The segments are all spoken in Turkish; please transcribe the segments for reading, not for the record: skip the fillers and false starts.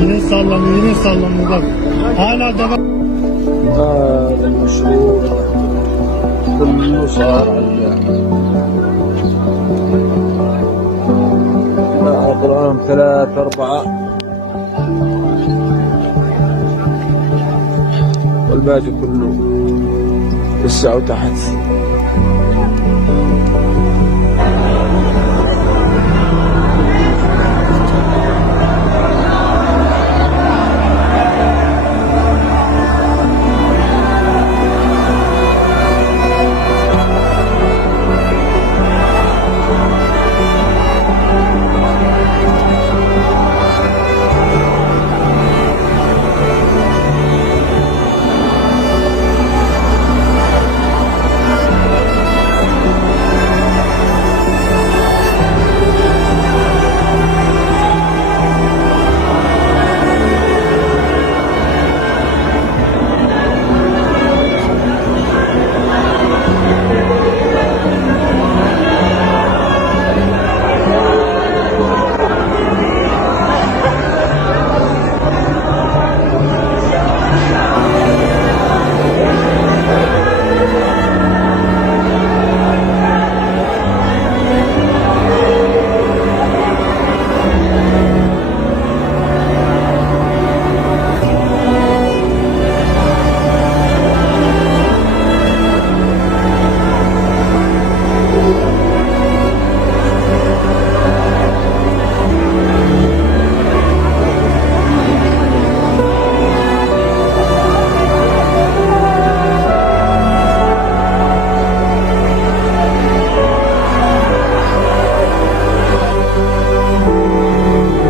Yine sallanıyor bak. Hala devam. هذا المشروع كله صار على قرآن 3 4 والباقي كله لسه تحت.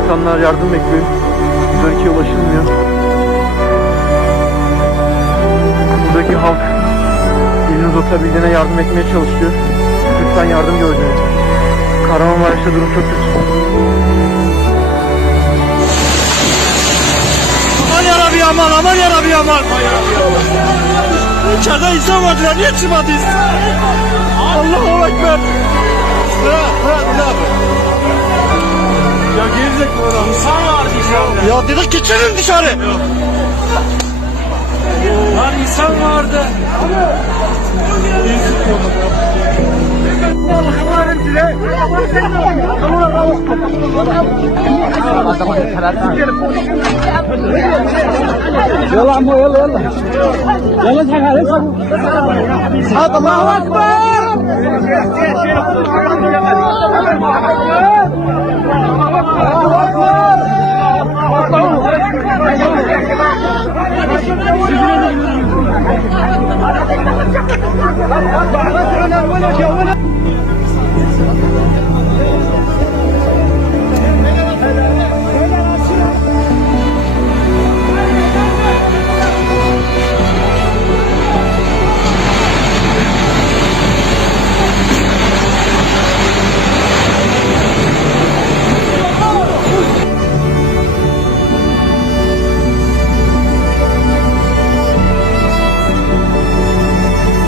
İnsanlar yardım bekliyor. Buradaki ulaşılmıyor. Buradaki halk elini uzatabildiğine yardım etmeye çalışıyor. Lütfen yardım gördüğünüz. Kahramanmaraş'ta durum çok kötü. Aman yarabbi aman, aman yarabbi aman. İçeride insan vardı ya, niye çıkmadınız? Allahu Ekber. Ne abi? Ya gelecek bu adam. İnsan var dışarıda. Ya dedik geçelim dışarı. Lan insan vardı. يلا عمو يلا يلا يلا اضحك عليك الله اكبر. الله اكبر.